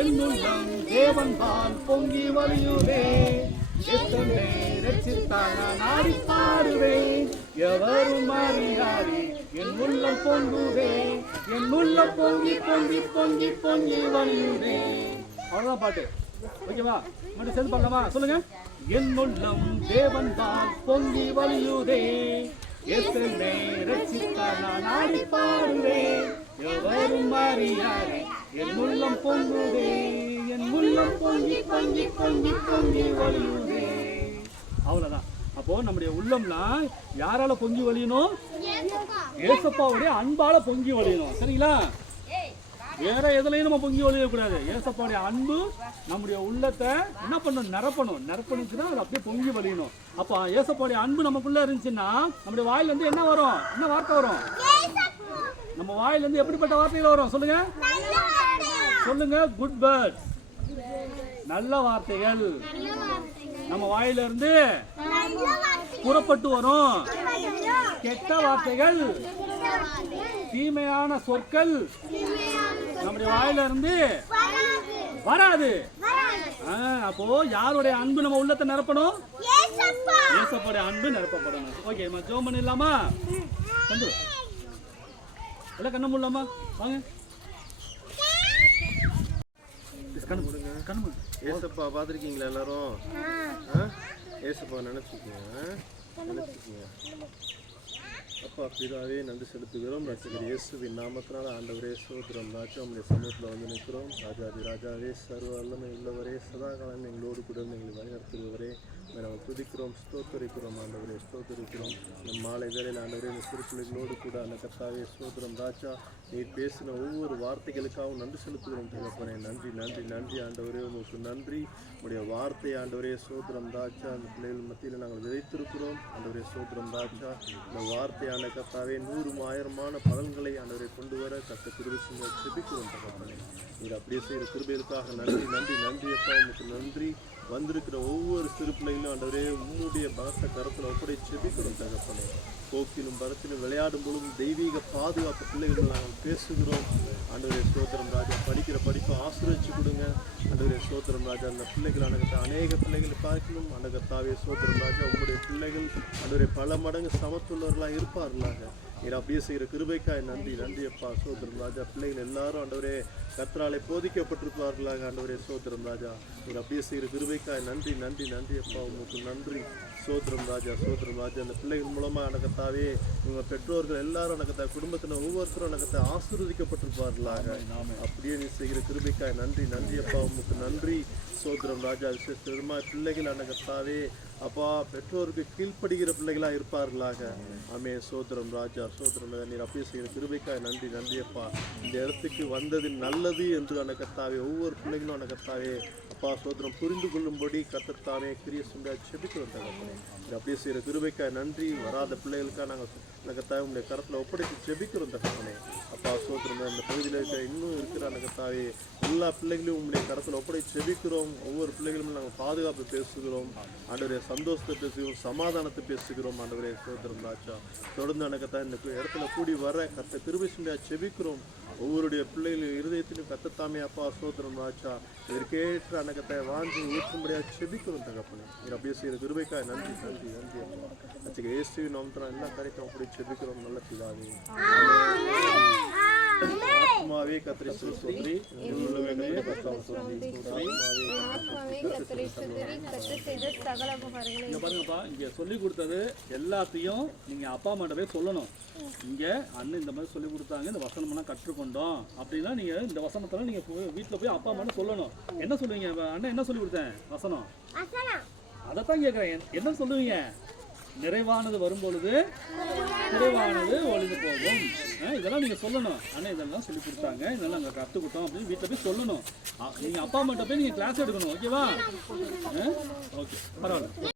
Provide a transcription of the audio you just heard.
என்னுள்ளம் தேவன்பால் பொங்கி வழியுதே. எத்தனை ரட்சித்தான நாடி பாடுவேன், எவரும் அறியாரே என் உள்ளம் பொங்குதே. என் உள்ளம் பொங்கி பொங்கி பொங்கி பொங்கி வழியுதே. அவ்வளவுதான் பாட்டு. ஓகேவா? மட்டும் சேர்ந்து பாடலாமா? சொல்லுங்க. என் உள்ளம் தேவன்பால் பொங்கி வழியுதே. எத்தனை ரட்சித்தான நாடி பாடுவேன், எவரும் அறியாரே என் உள்ளம் பொங்குதே. என் உள்ளம் பொங்கி பொங்கி பொங்கி பொங்கி வழியுதே. அவ்வளவுதான். அப்போ நம்முடைய உள்ளம்லாம் யாரால பொங்கி வழியணும்? ஏசப்பாவுடைய அன்பால பொங்கி வழியணும். சரிங்களா? வேற எதுலையும் நம்ம பொங்கி வழியக்கூடாது. ஏசப்பாவுடைய அன்பு நம்முடைய உள்ளத்தை என்ன பண்ணணும்? நிரப்பணுச்சுன்னா அது அப்படியே பொங்கி வழியணும். அப்போ ஏசப்பாவுடைய அன்பு நமக்குள்ள இருந்துச்சுன்னா நம்முடைய வாயில இருந்து என்ன வரும்? என்ன வார்த்தை வரும்? நம்ம வாயில இருந்து எப்படிப்பட்ட வார்த்தைகள் வரும்? சொல்லுங்க சொல்லுங்க. குட் வேர்ட்ஸ், நல்ல வார்த்தைகள் நம்ம வாயில இருந்து புறப்பட்டு வரும். கெட்ட வார்த்தைகள், தீமையான சொற்கள் நம்முடைய வாயில இருந்து வராது. அப்போ யாருடைய அன்பு நம்ம உள்ளத்தை நிரப்பணும்? ஏசப்பாவுடைய அன்பு நிரப்பப்படணும். ஓகே, ஜெபம் பண்ணிடலாமா? கண்டு எல்லாம் கண்ணு மூடலாமா? வாங்க. ஏசப்பா பார்த்துருக்கீங்களா எல்லாரும்? ஏசப்பா நினைச்சுக்கீங்க. அப்பா பிதாவே நன்றி செலுத்துகிறோம். ரட்சகர் இயேசுவின் நாமத்தினால் ஆண்டவரே ஸ்தோத்திரம். ராஜா உங்களுடைய சமூகத்தில் வந்து நிற்கிறோம். ராஜாதி ராஜாவே, சர்வ வல்லமை உள்ளவரே, சதாகாலம் எங்களோடு கூட எங்களை வழிநடத்துகிறவரே, நாங்கள் துதிக்கிறோம், ஸ்தோத்தரிக்கிறோம். ஆண்டவரே ஸ்தோத்தரிக்கிறோம். நம் மாலை வேளையில் ஆண்டவரே இந்த சிறு பிள்ளைகளோடு கூட அந்த கர்த்தாவே ஸ்தோத்திரம். ராஜா நீர் பேசின ஒவ்வொரு வார்த்தைகளுக்காகவும் நன்றி செலுத்துகிறோம் தகப்பனே. நன்றி நன்றி நன்றி ஆண்டவரே, உங்களுக்கு நன்றி. உடைய வார்த்தை ஆண்டவரே ஸ்தோத்திரம். ராஜா அந்த பிள்ளைகள் மத்தியில் நாங்கள் விதைத்திருக்கிறோம். ஆண்டவரே ஸ்தோத்திரம். ராஜா இந்த வார்த்தையான கர்த்தாவே 100,000 பலன்களை ஆண்டவரை கொண்டு வர கர்த்தர் கிருபை செய்ய செபிக்கிறோம் தகப்பனே. நீர் அப்படியே செய்கிற கிருபைகளுக்காக நன்றி நன்றி நன்றி அப்பா. உங்களுக்கு நன்றி. வந்திருக்கிற ஒவ்வொரு சிறு பிள்ளைகளும் ஆண்டவரே உம்முடைய பலத்த கரத்தில் ஒப்படை செபிக்கிறோம் தகப்பனே. போக்கிலும் பரத்திலும் விளையாடும் பொழுதும் தெய்வீக பாதுகாப்பு பிள்ளைகள் நாங்கள் பேசுகிறோம். ஆண்டவரே ஸ்தோத்திரம். ராஜா படிக்கிற படிப்பை ஆசீர்வதிச்சு கொடுங்க. ஆண்டவரே ஸ்தோத்திரம். ராஜா அந்த பிள்ளைகள் அநேக பிள்ளைகளை பார்க்கணும். அனகத்தாவே ஸ்தோத்திரம். ராஜா உங்களுடைய பிள்ளைகள் ஆண்டவரே பல மடங்கு சமத்துள்ளவர்களாக இருப்பார்களாக. நீர் அப்படியே செய்கிற கிருபைக்காய் நன்றி நன்றி அப்பா. ஸ்தோத்திரம். ராஜா பிள்ளைகள் எல்லாரும் ஆண்டவரே கர்த்தராலே போதிக்கப்பட்டிருப்பார்களாக. ஆண்டவரே ஸ்தோத்திரம். ராஜா நீர் அப்படியே செய்கிற கிருபைக்காய் நன்றி நன்றி நன்றி அப்பா. உங்களுக்கு நன்றி. ஸ்தோத்திரம் ராஜா ஸ்தோத்திரம். ராஜா அந்த பிள்ளைகள் மூலமாக அனகத்தாவே உங்கள் பெற்றோர்கள் எல்லாரும் அனகத்தா குடும்பத்தில் ஒவ்வொருத்தரும் அனகத்தை ஆசீர்வதிக்கப்பட்டிருப்பார்களாக. அப்படியே நீ செய்கிற கிருபைக்காய் நன்றி நன்றி அப்பா. உங்களுக்கு நன்றி. ஸ்தோத்திரம் ராஜா. விசேஷமாக பிள்ளைகள் அனகத்தாவே அப்பா பெற்றோருக்கு கீழ்ப்படுகிற பிள்ளைகளாக இருப்பார்களாக. ஆமே ஸ்தோத்திரம் ராஜா ஸ்தோத்திரம். நீர் அப்படியே செய்கிற கிருபைக்காய் நன்றி நன்றி அப்பா. இந்த இடத்துக்கு வந்தது நல்லது என்று அனகத்தாவே ஒவ்வொரு பிள்ளைகளும் அனகத்தாவே அப்பா ஸ்தோத்திரம் புரிந்து கொள்ளும்படி கர்த்தத்தானே கிரிய சுண்டா செபிக்கிறோம் தகப்பனே. இது அப்படியே செய்கிற கிருபைக்காய் நன்றி. வராத பிள்ளைகளுக்காக நாங்கள் அனகத்தாவே உங்களுடைய கரத்தில் ஒப்படைத்து செபிக்கிறோம் தகப்பனே. அப்பா ஸ்தோத்திரம். இந்த பகுதியில் இருக்கிற இன்னும் இருக்கிற அனகத்தாவே எல்லா பிள்ளைகளையும் உங்களுடைய கரத்தில் ஒப்படைத்து செபிக்கிறோம். ஒவ்வொரு பிள்ளைகளும் நாங்கள் பாதுகாப்பு பேசுகிறோம். ஆண்டவரே சந்தோஷத்தை பேசுகிறோம், சமாதானத்தை பேசுகிறோம். ஆண்டவரே ஸ்தோத்திரம் ராஜா. தொடர்ந்து அனகத்தான் இந்த இடத்துல கூடி வர கர்த்தர் கிருபை சுண்டியா செபிக்கிறோம். ஒவ்வொருடைய பிள்ளைகளின் இருதயத்திலும் கர்த்தத்தாமே அப்பா ஸ்தோத்திரம் ராஜா. இதற்கேற்ற அனகத்தை வாங்கி ஊற்றும்படியாக செபிக்கிறோம் தகப்பனே. இது அப்படியே செய்கிற கிருபைக்காய் நன்றி நன்றி நன்றி அப்பா. அச்சுக்கு இயேசுவின் நாமத்தினால் எல்லா காரியத்தையும் அப்படி செபிக்கிறோம் நல்ல பிதாவே. ஆத்மாவே கர்த்தரை ஸ்தோத்திரி, உள்ளமே கர்த்தரை ஸ்தோத்திரி. இங்க பாருங்கப்பா, இங்க சொல்லி கொடுத்தது எல்லாத்தையும் நீங்க அப்பா அம்மாட்ட போய் சொல்லணும். இங்க அண்ணன் இந்த மாதிரி சொல்லி கொடுத்தாங்க, இந்த வசனம்லாம் கற்றுக்கொண்டோம் அப்படின்னா நீங்க இந்த வசனத்தெல்லாம் நீங்க வீட்டுல போய் அப்பா அம்மாட்ட சொல்லணும். என்ன சொல்லுவீங்க? அண்ணன் என்ன சொல்லி கொடுத்தேன்? வசனம் அதைத்தான் கேட்கிறேன். என்ன சொல்லுவீங்க? நிறைவானது வரும்பொழுது நிறைவானது ஒளிந்து போகும். இதெல்லாம் நீங்க சொல்லணும். அண்ணன் இதெல்லாம் சொல்லி கொடுத்தாங்க, இதெல்லாம் நாங்கள் கற்றுக்கிட்டோம் அப்படின்னு வீட்டில் போய் சொல்லணும். நீங்க அப்பா அம்மாட்ட போய் நீங்க கிளாஸ் எடுக்கணும். ஓகேவா? ஓகே, பரவாயில்ல.